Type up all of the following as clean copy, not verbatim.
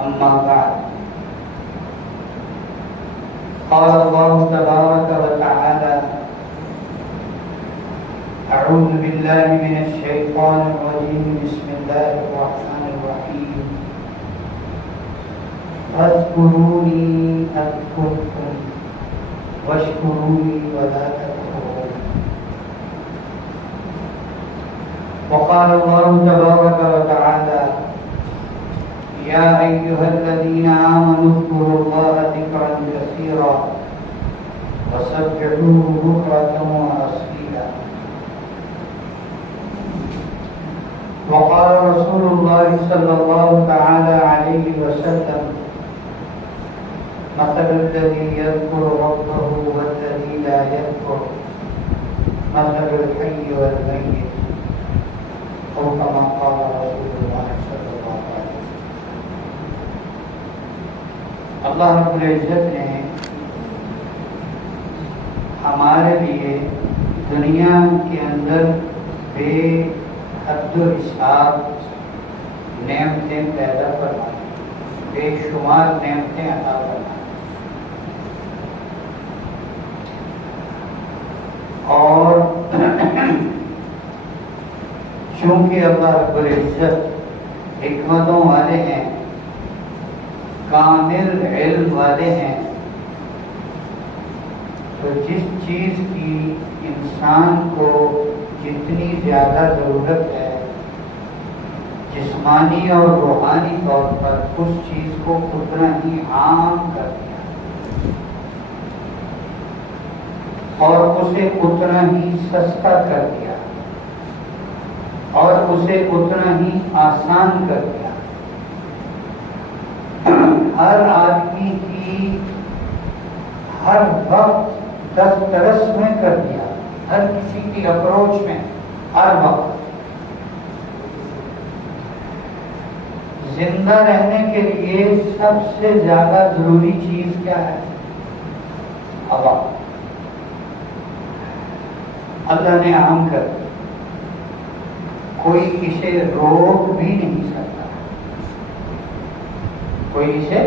أما بعد قال الله تبارك وتعالى أعوذ بالله من الشيطان الرجيم بسم الله الرحمن الرحيم فاذكروني أذكركم واشكروا لي ولا تكفرون. وقال الله تبارك وتعالى يا أيها الذين آمنوا اذكروا الله ذكرا كثيرا وسبحوه بكرة وأصيلا. وقال رسول الله صلى الله تعالى عليه وسلم مثل الذي يذكر ربه والذي لا يذكر مثل الحي والميت أو كما قال رسول الله صلى الله عليه وسلم. اللہ رب العزت نے ہمارے لیے دنیا کے اندر بے حد و حساب نعمتیں پیدا فرمائی، بے شمار نعمتیں عطا فرمائی، اور چونکہ اللہ رب العزت حکمتوں والے ہیں، کامل علم والے ہیں، تو جس چیز کی انسان کو جتنی زیادہ ضرورت ہے جسمانی اور روحانی طور پر، اس چیز کو اتنا ہی عام کر دیا اور اسے اتنا ہی سستا کر دیا اور اسے اتنا ہی آسان کر دیا۔ ہر آدمی کی ہر وقت دسترس میں کر دیا، ہر کسی کی اپروچ میں ہر وقت۔ زندہ رہنے کے لیے سب سے زیادہ ضروری چیز کیا ہے؟ ہوا۔ اللہ نے عام کر دیا، کوئی اسے روک بھی نہیں سکتا، کوئی اسے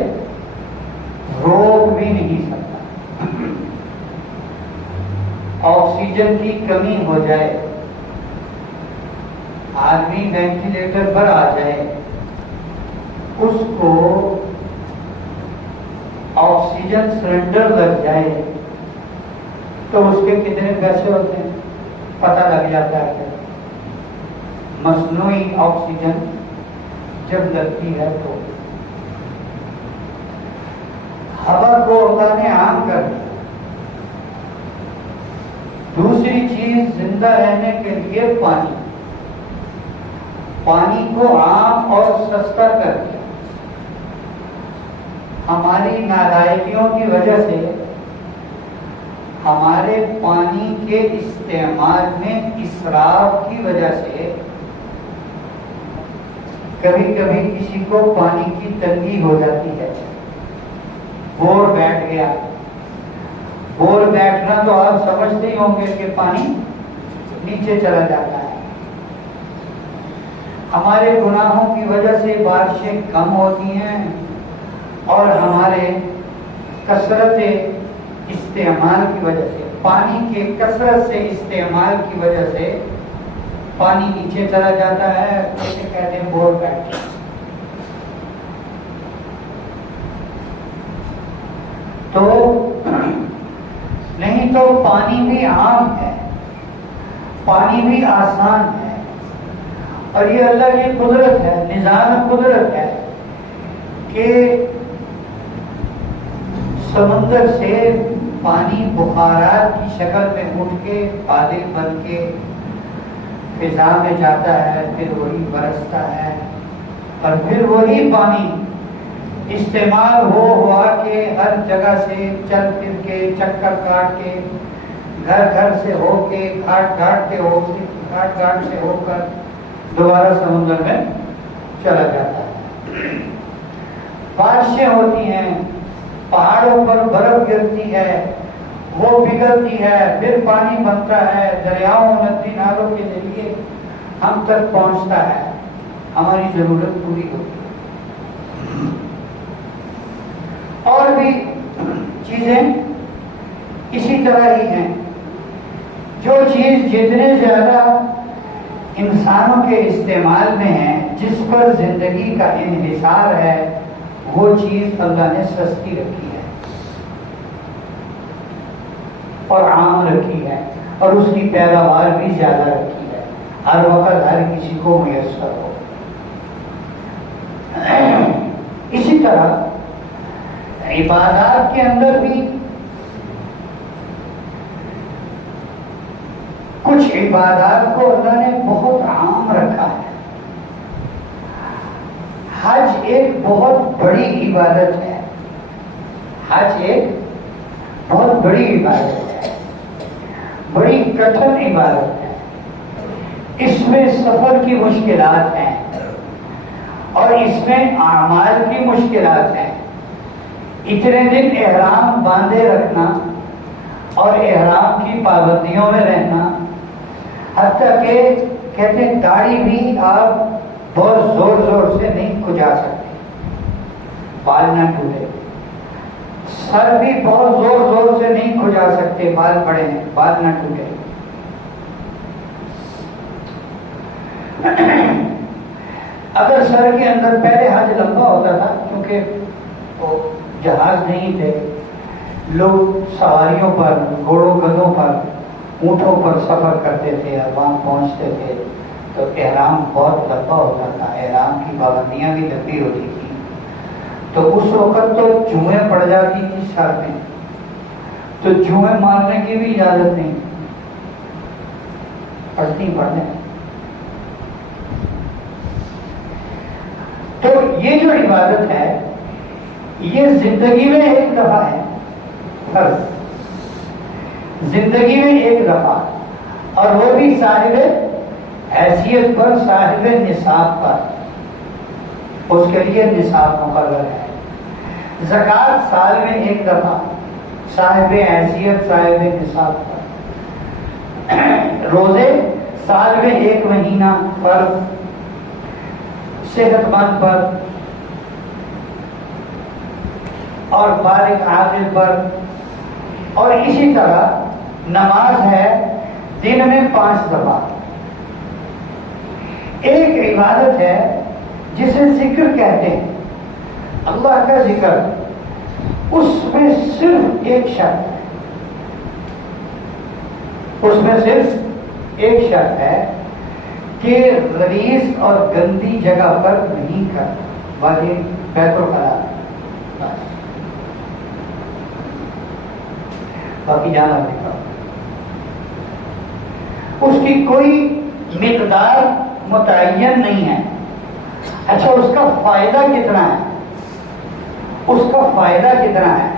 روک بھی نہیں سکتا۔ آکسیجن کی کمی ہو جائے، آدمی وینٹیلیٹر پر آ جائے، اس کو آکسیجن سلنڈر لگ جائے تو اس کے کتنے پیسے ہوتے ہیں پتہ لگ جاتا ہے۔ مصنوعی آکسیجن جب لگتی ہے تو ہوا کو اللہ نے عام کر دیا۔ دوسری چیز زندہ رہنے کے لیے پانی، پانی کو عام اور سستا کر دیا۔ ہماری نالائکیوں کی وجہ سے ہمارے پانی کے استعمال میں اسراف کی وجہ سے کبھی کبھی کسی کو پانی کی تنگی ہو جاتی ہے، بور بیٹھ گیا۔ بور بیٹھنا تو آپ سمجھتے ہی ہوں گے کہ پانی نیچے چلا جاتا ہے۔ ہمارے گناہوں کی وجہ سے بارشیں کم ہوتی ہیں اور ہمارے کثرت استعمال کی وجہ سے، پانی کے کثرت سے استعمال کی وجہ سے پانی نیچے چلا جاتا ہے، اسے کہتے ہیں بور بیٹھ۔ تو نہیں تو پانی بھی عام ہے، پانی بھی آسان ہے، اور یہ اللہ کی قدرت ہے، نظام قدرت ہے کہ سمندر سے پانی بخارات کی شکل میں اٹھ کے بادل بن کے فضا میں جاتا ہے، پھر وہی برستا ہے، اور پھر وہی پانی استعمال ہوا کے ہر جگہ سے چل پھر کے چکر کاٹ کے گھر گھر سے ہو کے گھاٹ گھاٹ سے ہو کر دوبارہ سمندر میں چلا جاتا ہے۔ بارشیں ہوتی ہیں، پہاڑوں پر برف گرتی ہے، وہ پگھلتی ہے، پھر پانی بنتا ہے، دریاؤں ندی نالوں کے ذریعے ہم تک پہنچتا ہے، ہماری ضرورت پوری ہوتی ہے۔ چیزیں اسی طرح ہی ہیں. جو چیز جتنے زیادہ انسانوں کے استعمال میں ہے، جس پر زندگی کا انحصار ہے، وہ چیز اللہ نے سستی رکھی ہے اور عام رکھی ہے، اور اس کی پیداوار بھی زیادہ رکھی ہے، ہر وقت ہر کسی کو میسر ہو. اسی طرح عبادات کے اندر بھی کچھ عبادات کو اللہ نے بہت عام رکھا ہے. حج ایک بہت بڑی عبادت ہے. حج ایک بہت بڑی عبادت ہے، بڑی کٹھن عبادت ہے. اس میں سفر کی مشکلات ہیں اور اس میں اعمال کی مشکلات ہیں. اتنے دن احرام باندھے رکھنا اور احرام کی پابندیوں میں رہنا، حتیٰ کہ کہتے ہیں داڑھی بھی آپ بہت زور زور سے نہیں کھجا سکتے، بال نہ ٹوٹے. سر بھی بہت زور زور سے نہیں کھجا سکتے، بال بڑے ہیں، بال نہ ٹوٹے. اگر سر کے اندر پہلے حج لمبا ہوتا تھا، کیونکہ وہ جہاز نہیں تھے، لوگ سواریوں پر، گھوڑوں گدھوں پر، اونٹوں پر سفر کرتے تھے اور وہاں پہنچتے تھے، تو احرام بہت لمبا ہوتا تھا، احرام کی پابندیاں بھی لمبی ہوتی تھی. تو اس وقت تو جوئیں پڑ جاتی تھی سر میں، تو جوئیں مارنے کی بھی اجازت نہیں پڑتی پڑنے. تو یہ جو عبادت ہے یہ زندگی میں ایک دفعہ ہے، فرض زندگی میں ایک دفعہ، اور وہ بھی صاحب حیثیت پر، صاحب نصاب پر، اس کے لیے نصاب مقرر ہے. زکوٰۃ سال میں ایک دفعہ، صاحب حیثیت، صاحب نصاب پر. روزے سال میں ایک مہینہ فرض، صحت مند پر اور بالغ عاقل پر. اور اسی طرح نماز ہے دن میں 5 دفعہ. ایک عبادت ہے جسے ذکر کہتے ہیں، اللہ کا ذکر. اس میں صرف ایک شرط ہے، اس میں صرف ایک شرط ہے کہ غلیظ اور گندی جگہ پر نہیں کر، باقی بیت الخلا، باقی جانا نکال. اس کی کوئی مقدار متعین نہیں ہے. اچھا اس کا فائدہ کتنا ہے؟ اس کا فائدہ کتنا ہے؟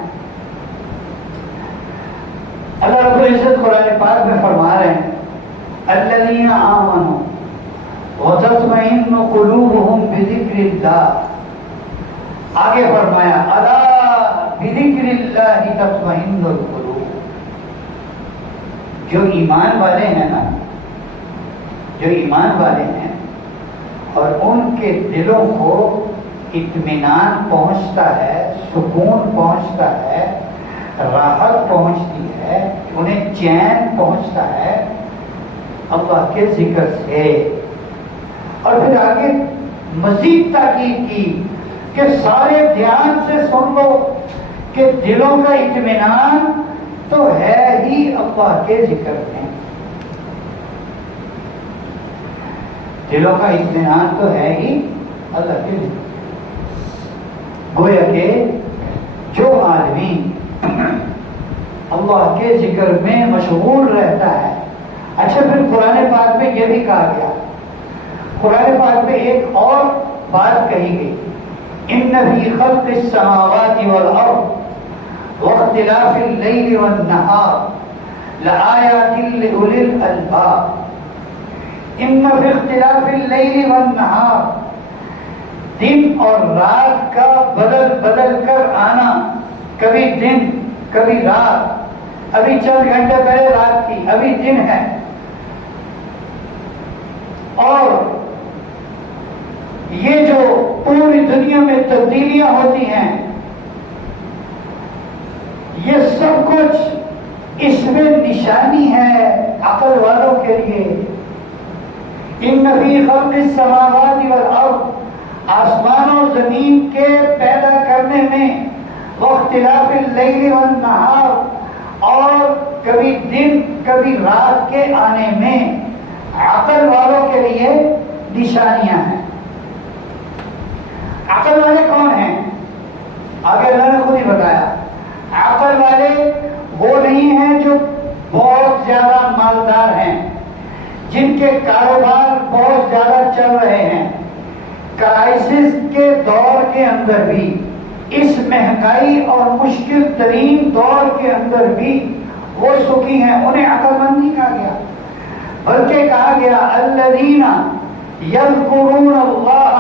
اللہ رب العزت قرآن پاک میں فرما رہے ہیں الذین آمنوا وتطمئن قلوبهم بذکر اللہ. آگے فرمایا الا بذکر اللہ تطمئن القلوب. جو ایمان والے ہیں نا، جو ایمان والے ہیں اور ان کے دلوں کو اطمینان پہنچتا ہے، سکون پہنچتا ہے، راحت پہنچتی ہے، انہیں چین پہنچتا ہے اللہ کے ذکر سے. اور پھر آگے مزید تاکید کی کہ سارے دھیان سے سن لو کہ دلوں کا اطمینان تو ہے ہی اللہ کے ذکر میں. دلوں کا اطمینان تو ہے ہی اللہ کے ذکر. گویا کہ جو آدمی اللہ کے ذکر میں مشغول رہتا ہے. اچھا پھر قرآن پاک میں یہ بھی کہا گیا، قرآن پاک میں ایک اور بات کہی گئی، ان فی خلق السماوات والارض واختلاف اللیل والنہار لآیات لأولی الالباب. ان فی اختلاف اللیل والنہار، دن اور رات کا بدل بدل کر آنا، کبھی دن کبھی رات، ابھی چند گھنٹے پہلے رات تھی ابھی دن ہے. اور یہ جو پوری دنیا میں تبدیلیاں ہوتی ہیں یہ سب کچھ اس میں نشانی ہے عقل والوں کے لیے. ان فی خلق السماوات والارض، آسمان و زمین کے پیدا کرنے میں، واختلاف اللیل والنہار، اور کبھی دن کبھی رات کے آنے میں، عقل والوں کے لیے نشانیاں ہیں. عقل والے کون ہیں؟ آگے اللہ نے خود ہی بتایا. عقل والے وہ نہیں ہیں جو بہت زیادہ مالدار ہیں، جن کے کاروبار بہت زیادہ چل رہے ہیں، کرائسس کے دور کے اندر بھی، اس مہنگائی اور مشکل ترین دور کے اندر بھی وہ سکھی ہیں. انہیں عقل مند نہیں کہا گیا، بلکہ کہا گیا الذین یذکرون اللہ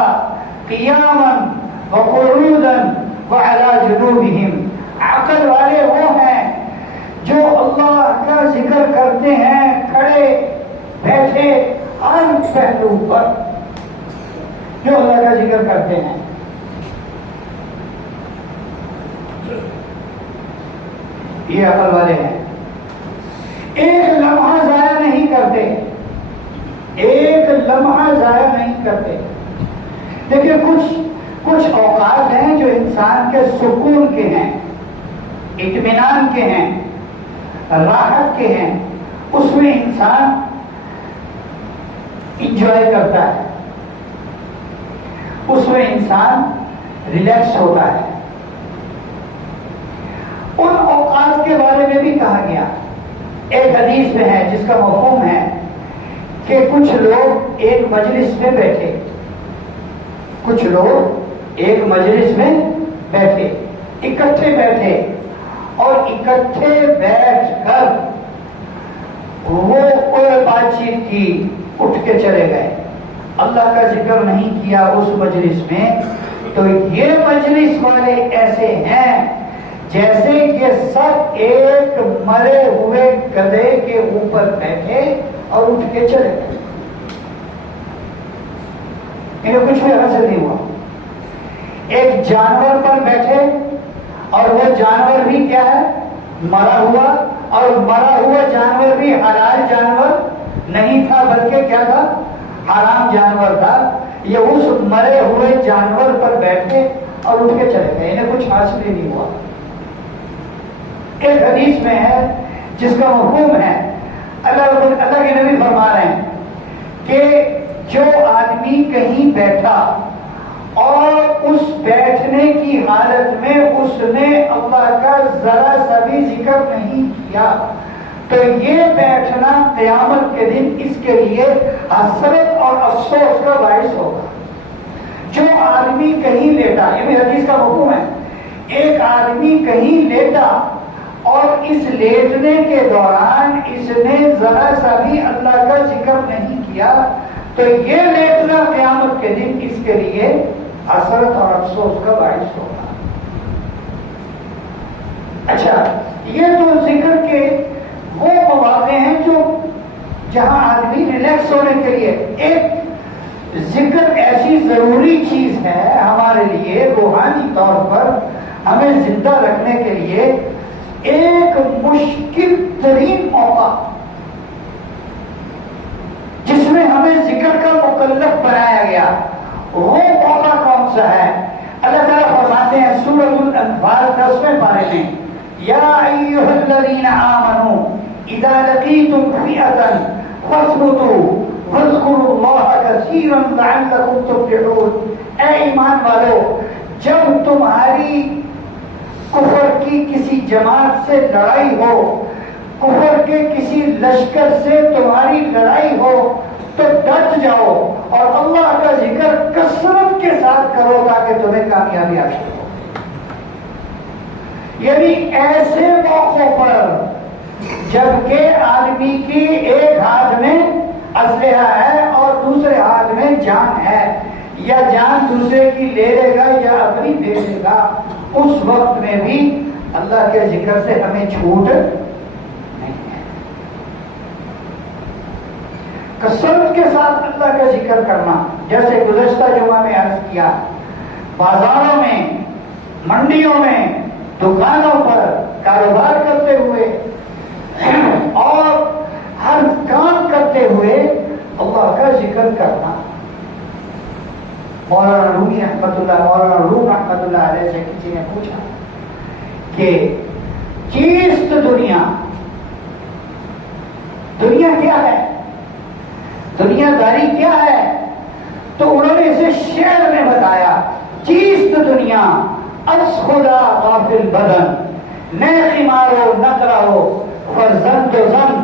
قیاما وقعودا وعلی جنوبہم. عقل والے وہ ہیں جو اللہ کا ذکر کرتے ہیں کھڑے بیٹھے ہر پہلو پر، جو اللہ کا ذکر کرتے ہیں. یہ عقل والے ہیں. ایک لمحہ ضائع نہیں کرتے، ایک لمحہ ضائع نہیں کرتے. دیکھیے کچھ اوقات ہیں جو انسان کے سکون کے ہیں، اطمینان کے ہیں، راحت کے ہیں. اس میں انسان انجوائے کرتا ہے، اس میں انسان ریلیکس ہوتا ہے. ان اوقات کے بارے میں بھی کہا گیا. ایک حدیث میں ہے جس کا مفہوم ہے کہ کچھ لوگ ایک مجلس میں بیٹھے، کچھ لوگ ایک مجلس میں بیٹھے، اکٹھے بیٹھے، اور اکٹھے بیٹھ کر وہ کوئی بات چیت کی، اٹھ کے چلے گئے، اللہ کا ذکر نہیں کیا اس مجلس میں. تو یہ مجلس والے ایسے ہیں جیسے یہ سب ایک مرے ہوئے گدھے کے اوپر بیٹھے اور اٹھ کے چلے گئے. انہیں کچھ بھی حاصل نہیں ہوا. ایک جانور پر بیٹھے اور وہ جانور بھی کیا ہے؟ مرا ہوا. اور مرا ہوا جانور بھی حلال جانور نہیں تھا بلکہ کیا تھا؟ حرام جانور تھا. یہ اس مرے ہوئے جانور پر بیٹھے اور اٹھ کے چلے گئے. انہیں کچھ حاصل ہی نہیں ہوا. ایک حدیث میں ہے جس کا مفہوم ہے، اللہ کے نبی فرما رہے ہیں کہ جو آدمی کہیں بیٹھا اور اس بیٹھنے کی حالت میں اس نے اللہ کا ذرا سا بھی ذکر نہیں کیا، تو یہ بیٹھنا قیامت کے دن اس کے لیے حسرت اور افسوس کا باعث ہوگا. جو آدمی کہیں لیٹا، یہ بھی حدیث کا مفہوم ہے، ایک آدمی کہیں لیٹا اور اس لیٹنے کے دوران اس نے ذرا سا بھی اللہ کا ذکر نہیں کیا، تو یہ لیٹنا قیامت کے دن اس کے لیے حسرت اور افسوس کا باعث ہوگا. اچھا، یہ تو ذکر کے وہ مواقع ہیں جو جہاں آدمی ریلیکس ہونے کے لیے. ایک ذکر ایسی ضروری چیز ہے ہمارے لیے روحانی طور پر ہمیں زندہ رکھنے کے لیے. ایک مشکل ترین موقع جس میں ہمیں ذکر کا مکلف بنایا گیا، وہ موقع کون سا ہے؟ اللہ تعالیٰ فرماتے ہیں سورۃ الانفال 10ویں پارے میں، یا ایھا الذین آمنوا اذا لقیتم فئۃ فاثبتوا واذکروا اللہ کثیرا لعلکم تفلحون. اے ایمان والو، جب تمہاری کفر کی کسی جماعت سے لڑائی ہو، کفر کے کسی لشکر سے تمہاری لڑائی ہو، تو ڈٹ جاؤ اور اللہ کا ذکر کثرت کے ساتھ کرو تاکہ تمہیں کامیابی حاصل ہو. یعنی ایسے موقعوں پر جبکہ آدمی کی ایک ہاتھ میں اسلحہ ہے اور دوسرے ہاتھ میں جان ہے، یا جان دوسرے کی لے لے گا یا اپنی دے لے گا، اس وقت میں بھی اللہ کے ذکر سے ہمیں چھوٹ نہیں ہے. کثرت کے ساتھ اللہ کا ذکر کرنا، جیسے گزشتہ جمعہ میں عرض کیا، بازاروں میں، منڈیوں میں، دکانوں پر، کاروبار کرتے ہوئے اور ہر کام کرتے ہوئے اللہ کا ذکر کرنا. مولانا رومی مولانا روم رحمت اللہ علیہ سے کسی نے پوچھا کہ چیست دنیا کیا ہے, دنیا داری کیا ہے؟ تو انہوں نے اسے شعر میں بتایا, چیست دنیا از خدا غافل بدن نہ خمارو نقرہو فرزند و زن.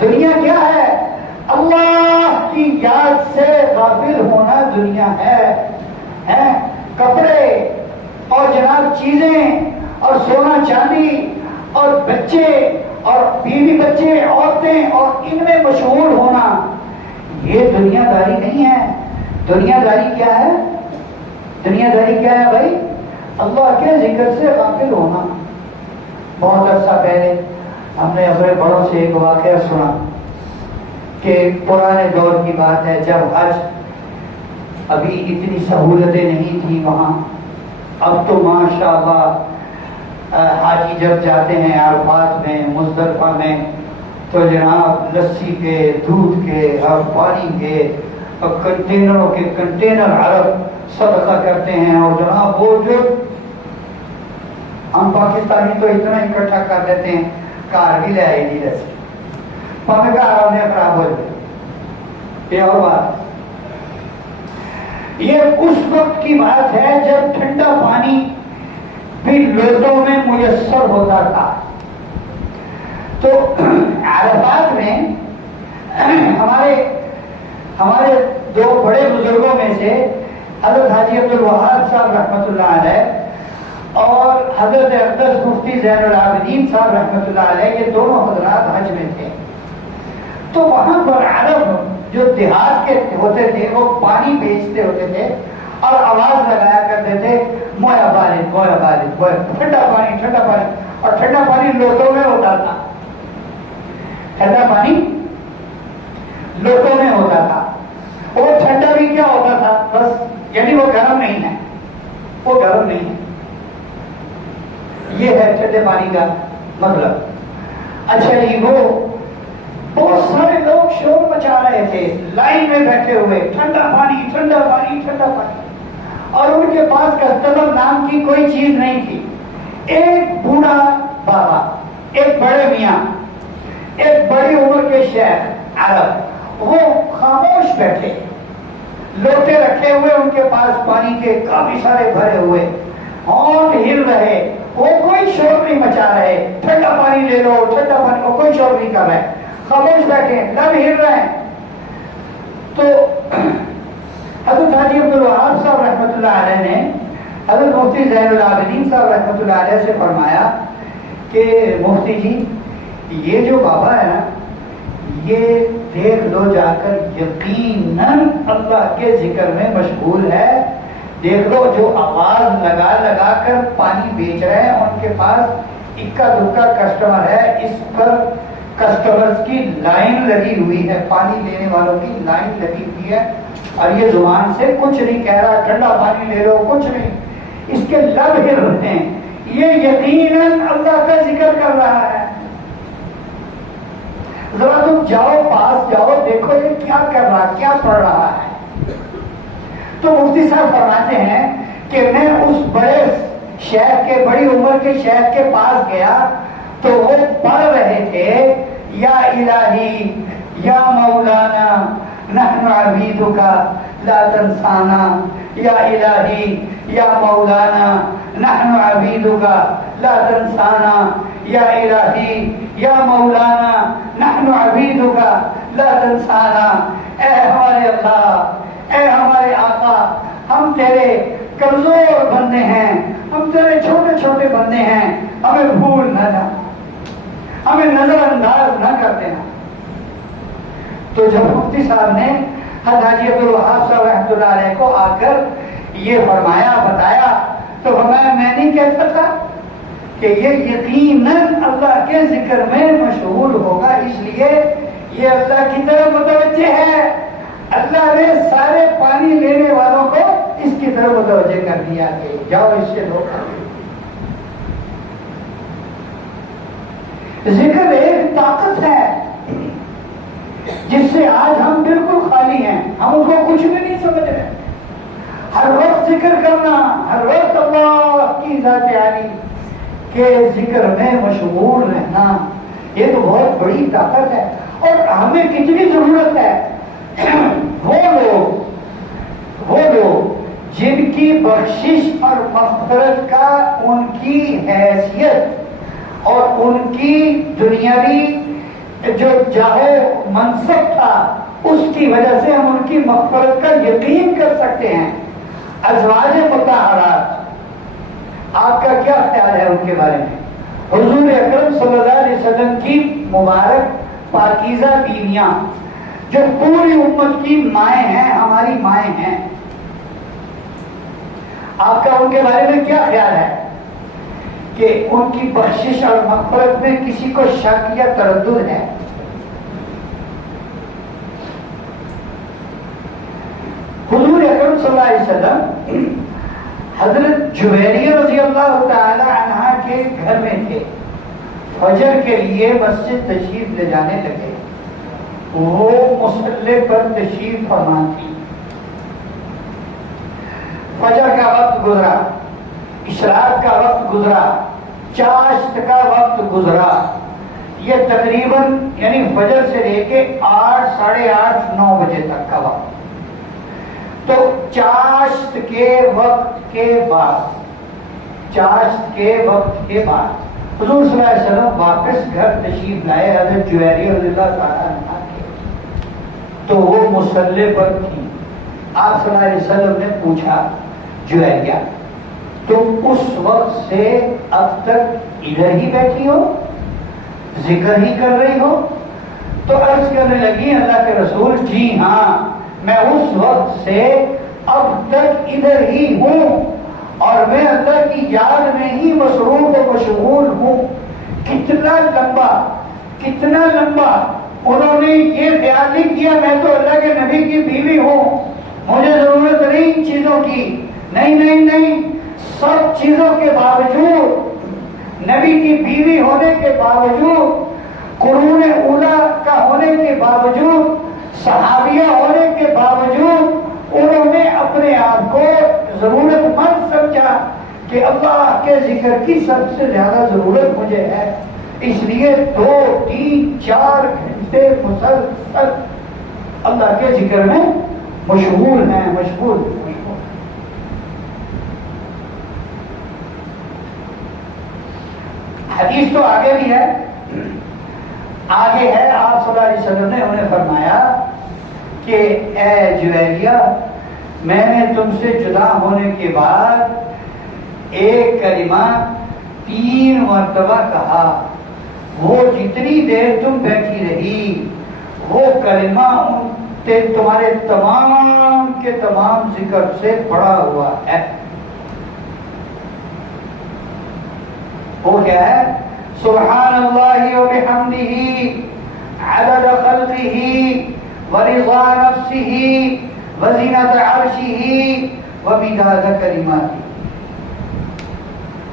دنیا کیا ہے؟ اللہ کی یاد سے غافل ہونا دنیا ہے. کپڑے اور جناب چیزیں اور سونا چاندی اور بچے اور بیوی بچے عورتیں اور ان میں مشغول ہونا, یہ دنیا داری نہیں ہے. دنیا داری کیا ہے؟ دنیا داری کیا ہے بھائی؟ اللہ کے ذکر سے غافل ہونا. بہت عرصہ پہلے ہم نے اپنے بڑوں سے ایک واقعہ سنا کہ پرانے دور کی بات ہے, جب حج ابھی اتنی سہولتیں نہیں تھیں وہاں. اب تو ماشاءاللہ حاجی جب جاتے ہیں عرفات میں مزدلفہ میں تو جناب لسی کے دودھ کے اور پانی کے اور کنٹینروں کے کنٹینر عرب صدقہ کرتے ہیں. اور جناب وہ جو ہم پاکستانی تو اتنا اکٹھا کر دیتے ہیں, کار بھی لے آئی نہیں رسی ہمیں کہا ہم نے خراب ہو جائے. یہ اور بات, یہ اس وقت کی بات ہے جب ٹھنڈا پانی بھی لوٹوں میں میسر ہوتا تھا. تو عرفات میں ہمارے دو بڑے بزرگوں میں سے حضرت حاجی عبدالوہاب صاحب رحمۃ اللہ علیہ اور حضرت اقدس مفتی زین العابدین صاحب رحمۃ اللہ علیہ, یہ دونوں حضرات حج میں تھے. تو وہاں پر عرب جو دیہات کے ہوتے تھے وہ پانی بیچتے ہوتے تھے اور آواز لگایا کرتے تھے, مویا بارد مویا بارد مویا, ٹھنڈا پانی ٹھنڈا پانی. اور ٹھنڈا پانی لوٹوں میں ہوتا تھا, ٹھنڈا پانی لوٹوں میں ہوتا تھا. وہ ٹھنڈا بھی کیا ہوتا تھا بس, یعنی وہ گرم نہیں ہے, وہ گرم نہیں ہے. یہ ہے ٹھنڈے پانی کا مطلب. اچھا جی, وہ بہت سارے لوگ شور مچا رہے تھے لائن میں بیٹھے ہوئے, ٹھنڈا پانی ٹھنڈا پانی ٹھنڈا پانی. اور ان کے پاس کسٹمر نام کی کوئی چیز نہیں تھی. ایک بوڑھا بابا, ایک بڑے میاں, ایک بڑی عمر کے شیخ عرب, وہ خاموش بیٹھے, لوٹے رکھے ہوئے ان کے پاس پانی کے کافی سارے بھرے ہوئے, ہونٹ ہل رہے, وہ کوئی شور نہیں مچا رہے. ٹھنڈا پانی لے لو ٹھنڈا پانی, وہ کوئی شور نہیں کر رہے, خاموش بیٹھے, لب ہل رہے ہیں. تو حضرت حاجی عبدالوہاب صاحب رحمۃ اللہ علیہ نے حضرت مفتی زین العابدین صاحب رحمۃ اللہ علیہ سے فرمایا کہ مفتی جی, یہ جو بابا ہے نا, یہ دیکھ لو جا کر یقیناً اللہ کے ذکر میں مشغول ہے. دیکھ لو جو آواز لگا لگا کر پانی بیچ رہے ہیں, ان کے پاس اکا دکا کسٹمر ہے, اس پر کسٹمرز کی لائن لگی ہوئی ہے, پانی لینے والوں کی لائن لگی ہوئی ہے. اور یہ زبان سے کچھ نہیں کہہ رہا, ٹھنڈا پانی لے لو, کچھ نہیں. اس کے لب ہل رہے ہیں, یہ یقیناً اللہ کا ذکر کر رہا ہے. ذرا تم جاؤ, پاس جاؤ, دیکھو یہ کیا کر رہا, کیا پڑھ رہا ہے. تو مفتی صاحب فرماتے ہیں کہ میں اس بڑے شیخ کے, بڑی عمر کے شیخ کے پاس گیا تو وہ پڑھ رہے تھے, یا الہی یا مولانا نحن عبیدک لا تنسانا, یا الہی یا مولانا نحن عبیدک لا تنسانا, یا الہی یا مولانا نحن عبیدک لا تنسانا. اے ہمارے اللہ, اے ہمارے آقا, ہم تیرے کمزور بندے ہیں, ہم تیرے چھوٹے چھوٹے بندے ہیں, ہمیں بھول نہ جا, ہمیں نظر انداز نہ کر دینا. تو جب مفتی صاحب نے حضرت حاجی عبدالوہاب صاحب رحمۃ اللہ علیہ کو آ کر یہ فرمایا, بتایا, تو فرمایا میں نہیں کہتا تھا کہ یہ یقیناً اللہ کے ذکر میں مشغول ہوگا, اس لیے یہ اللہ کی طرف متوجہ ہے. اللہ نے سارے پانی لینے والوں کو اس کی طرف متوجہ کر دیا کہ جاؤ اس سے دھوکہ. ذکر ایک طاقت ہے جس سے آج ہم بالکل خالی ہیں، ہم اس کو کچھ بھی نہیں سمجھ رہے۔ ہر وقت ذکر کرنا، ہر وقت اللہ کی ذات عالی کے ذکر میں مشغول رہنا، یہ تو بہت بڑی طاقت ہے۔ اور ہمیں کتنی ضرورت ہے وہ لوگ جن کی بخشش اور مغفرت کا ان کی حیثیت اور ان کی دنیاوی جو جاہو منصب تھا اس کی وجہ سے ہم ان کی مغفرت کا یقین کر سکتے ہیں۔ ازواج مطہرات، آپ کا کیا خیال ہے ان کے بارے میں؟ حضور اکرم صلی اللہ علیہ وسلم کی مبارک پاکیزہ بیویاں جو پوری امت کی مائیں ہیں، ہماری مائیں ہیں، آپ کا ان کے بارے میں کیا خیال ہے کہ ان کی بخشش اور مغفرت میں کسی کو شک یا تردد ہے؟ حضور اکرم صلی اللہ علیہ وسلم حضرت جویریہ رضی اللہ تعالی عنہ کے گھر میں تھے، فجر کے لیے مسجد تشریف لے جانے لگے، وہ مصلی پر تشریف فرما تھی۔ فجر کا وقت گزرا، اشراق کا وقت گزرا، چاشت کا وقت گزرا، یہ تقریباً یعنی فجر سے لے کے 8، 8:30، 9 بجے تک کا وقت۔ تو چاشت کے وقت کے بعد حضور صلی اللہ علیہ وسلم واپس گھر تشریف لائے حضرت جویریہ رضی اللہ تعالیٰ عنہ کے، تو وہ مصلی پر تھی۔ آپ صلی اللہ علیہ وسلم نے پوچھا، جویریہ تم اس وقت سے اب تک ادھر ہی بیٹھی ہو، ذکر ہی کر رہی ہو؟ تو عرض کرنے لگی، اللہ کے رسول جی ہاں، میں اس وقت سے اب تک ادھر ہی ہوں اور میں اللہ کی یاد میں ہی مصروف و مشغول ہوں۔ کتنا لمبا انہوں نے یہ خیال نہیں کیا میں تو اللہ کے نبی کی بیوی ہوں، مجھے ضرورت نہیں چیزوں کی، نہیں، سب چیزوں کے باوجود، نبی کی بیوی ہونے کے باوجود، قرون اولا کا ہونے کے باوجود، صحابیہ ہونے کے باوجود، انہوں نے اپنے آپ کو ضرورت مند سمجھا کہ اللہ کے ذکر کی سب سے زیادہ ضرورت مجھے ہے، اس لیے 2، 3، 4 گھنٹے مسلسل اللہ کے ذکر میں مشغول ہیں۔ حدیث تو آگے بھی ہے، آپ صلی اللہ علیہ وسلم نے انہیں فرمایا کہ اے جویریہ، میں نے تم سے جدا ہونے کے بعد ایک کلمہ 3 مرتبہ کہا، وہ جتنی دیر تم بیٹھی رہی وہ کلمہ تمہارے تمام کے تمام ذکر سے پڑا ہوا ہے۔ وہ کیا ہے؟ سبحان اللہ و بحمدہ عدد خلقہ ورضا نفسہ وزینت عرشہ ومداد کلماتہ۔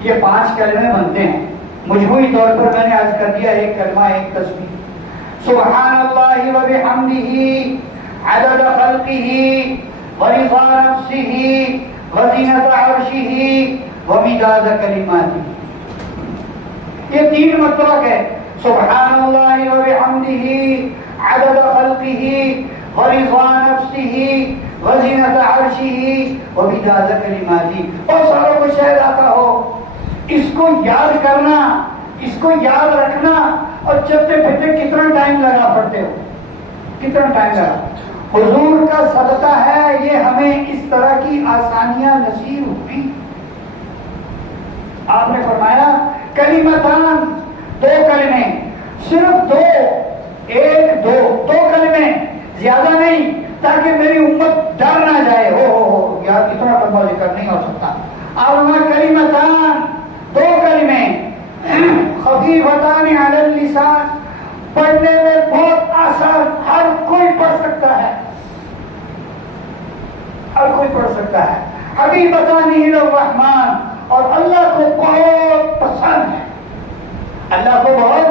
یہ 5 کلمے بنتے ہیں، مجموعی طور پر میں نے عرض کر دیا ایک کلمہ ایک تسبیح۔ سبحان اللہ و بحمدہ عدد خلقہ ورضا نفسہ وزینت عرشہ ومداد کلماتہ۔ یہ 3 مرتبہ ہے، سبحان اللہ و بحمدہ عدد خلقہ ورضا نفسہ وزینت عرشہ ومداد کلماتہ۔ اور ساروں کو شاید آتا ہو، اس کو یاد کرنا، اس کو یاد رکھنا اور چلتے پھرتے کتنا ٹائم لگا پڑتے ہو، کتنا ٹائم لگا۔ حضور کا صدقہ ہے یہ ہمیں اس طرح کی آسانیاں نصیب ہوئی۔ آپ نے فرمایا کلمتان، 2 کلمے، صرف 2 کلمے، زیادہ نہیں، تاکہ میری امت ڈر نہ جائے، ہو یار اتنا لمبا ذکر نہیں ہو سکتا۔ اور کلمتان، 2 کلمے، خفیفتان علی اللسان، پڑھنے میں بہت آسان، ہر کوئی پڑھ سکتا ہے، حبیبتان الی الرحمن، اور اللہ کو بہت پسند ہے، اللہ کو بہت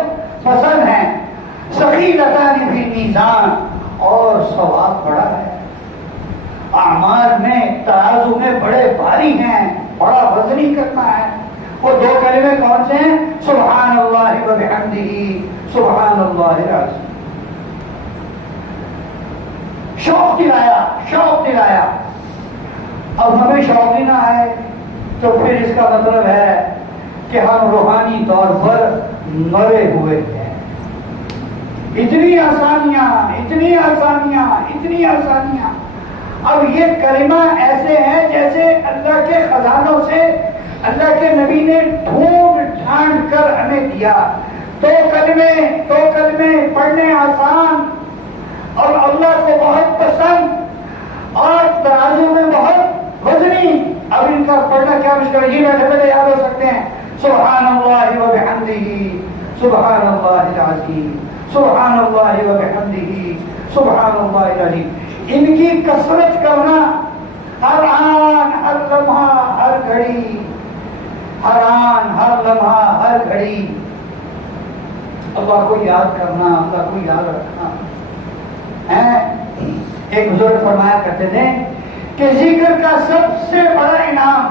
کلمے کون سے ہیں؟ سبحان اللہ و بحمدہ، سبحان اللہ العظیم۔ شوق دلایا، شوق دلایا۔ اب ہمیں شوق ہی نہ آئے تو پھر اس کا مطلب ہے کہ ہم روحانی طور پر مرے ہوئے ہیں۔ اتنی آسانیاں، اتنی آسانیاں، اتنی آسانیاں۔ اب یہ کلمہ ایسے ہیں جیسے اللہ کے خزانوں سے اللہ کے نبی نے ڈھونڈ ڈھانڈ کر ہمیں دیا۔ دو کلمے پڑھنے آسان اور اللہ کو بہت پسند اور ترازو میں بہت وزنی۔ اب ان کا پڑھنا کیا مشکل ہے؟ یہ بیٹھے بیٹھے یاد ہو سکتے ہیں، سبحان اللہ و بحمدہ، سبحان اللہ العظیم، سبحان اللہ و بحمدہ، سبحان اللہ العظیم۔ ان کی کثرت کرنا ہر آن، ہر لمحہ، ہر گھڑی، ہر آن، ہر لمحہ، ہر گھڑی اللہ کو یاد کرنا، اللہ کو یاد رکھنا ہے۔ ایک بزرگ فرمایا کرتے تھے کہ ذکر کا سب سے بڑا انعام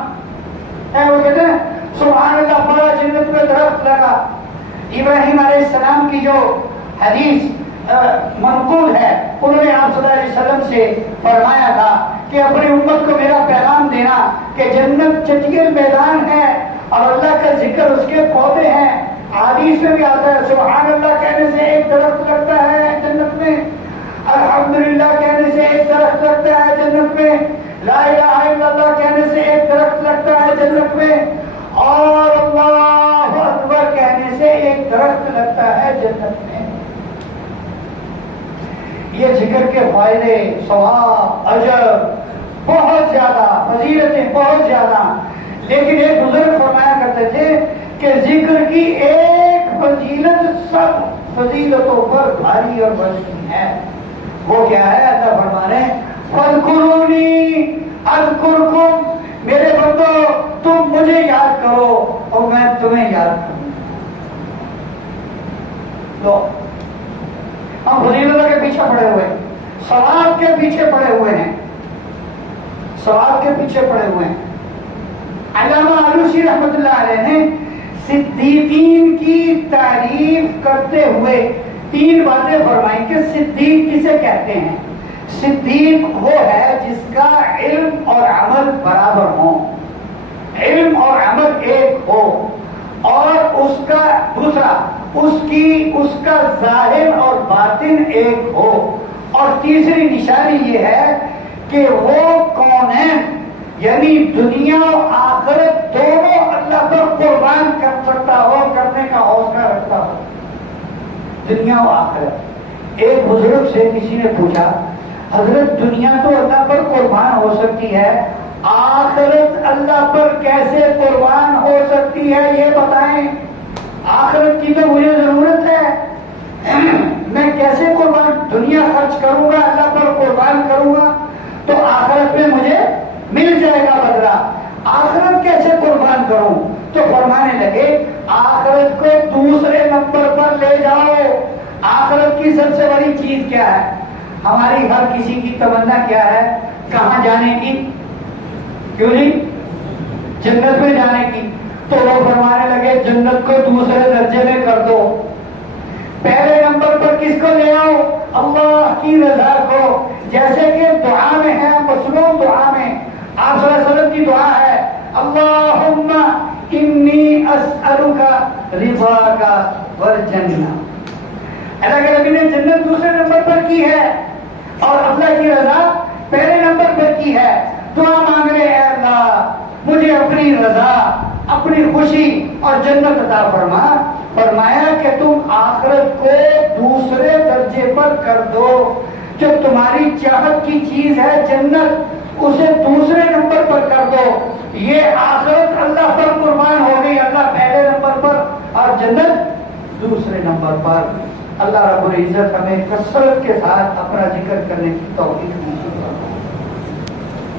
ہے، وہ کہتے ہیں سبحان اللہ پڑھا جنت میں درخت لگا۔ ابراہیم علیہ السلام کی جو حدیث منقول ہے، انہوں نے آپ صلی اللہ علیہ وسلم سے فرمایا تھا کہ اپنی امت کو میرا پیغام دینا کہ جنت چٹیل میدان ہے اور اللہ کا ذکر اس کے پودے ہیں۔ حدیث میں بھی آتا ہے سبحان اللہ کہنے سے ایک درخت لگتا ہے جنت میں، الحمدللہ کہنے سے ایک درخت لگتا ہے جنت میں، لا الہ الا اللہ کہنے سے ایک درخت لگتا ہے جنت میں، اور اللہ اکبر کہنے سے ایک درخت لگتا ہے جنت میں۔ یہ ذکر کے فائدے، ثواب، اجر بہت زیادہ، فضیلتیں بہت زیادہ، لیکن ایک بزرگ فرمایا کرتے تھے کہ ذکر کی ایک فضیلت سب فضیلتوں پر بھاری اور وزنی ہے۔ وہ کیا ہے؟ اللہ فرما رہے ہیں فاذکرونی اذکرکم، میرے بندو تم مجھے یاد کرو اور میں تمہیں یاد کروں۔ تو ہم فضیلتوں کے پیچھے پڑے ہوئے ہیں، ثواب کے پیچھے پڑے ہوئے ہیں، ثواب کے پیچھے پڑے ہوئے ہیں۔ علامہ آلوسی رحمۃ اللہ علیہ نے صدیقین کی تعریف کرتے ہوئے تین باتیں فرمائی کہ صدیق کسے کہتے ہیں۔ صدیق وہ ہے جس کا علم اور عمل برابر ہو، علم اور عمل ایک ہو، اور اس کا دوسرا اس کا ظاہر اور باطن ایک ہو، اور تیسری نشانی یہ ہے کہ وہ کونین یعنی دنیا و آخرت دونوں اللہ پر قربان کر سکتا ہو، کرنے کا حوصلہ رکھتا ہو، دنیا و آخرت۔ ایک بزرگ سے کسی نے پوچھا حضرت دنیا تو اللہ پر قربان ہو سکتی ہے، آخرت اللہ پر کیسے قربان ہو سکتی ہے یہ بتائیں، آخرت کی تو مجھے ضرورت ہے، میں کیسے قربان دنیا خرچ کروں گا، اللہ پر قربان کروں گا تو آخرت میں مجھے مل جائے گا بدلہ، آخرت کیسے قربان کروں؟ تو فرمانے لگے آخرت کو دوسرے نمبر پر لے جاؤ۔ آخرت کی سب سے بڑی چیز کیا ہے؟ ہماری ہر کسی کی تمنا کیا ہے؟ کہاں جانے کی؟ کیوں نہیں؟ جنت میں جانے کی۔ تو وہ فرمانے لگے جنت کو دوسرے درجے میں کر دو، پہلے نمبر پر کس کو لے آؤ؟ اللہ کی رضا کو۔ جیسے کہ دعا میں ہے، مصنون دعا میں آپ صلی اللہ علیہ وسلم کی دعا ہے اللہم انی اسألک رضاک والجنہ۔ اللہ کے نبی نے جنت دوسرے نمبر پر کی ہے اور اللہ کی رضا پہلے نمبر پر کی ہے۔ دعا مانگ رہے اے اللہ مجھے اپنی رضا، اپنی خوشی اور جنت عطا فرما۔ فرمایا کہ تم آخرت کو دوسرے درجے پر کر دو، جو تمہاری چاہت کی چیز ہے جنت، اسے دوسرے نمبر پر کر دو۔ یہ آخرت اللہ پر قربان ہو گئی، اللہ پہلے نمبر پر اور جنت دوسرے نمبر پر۔ اللہ رب العزت ہمیں کثرت کے ساتھ اپنا ذکر کرنے کی توفیق دی۔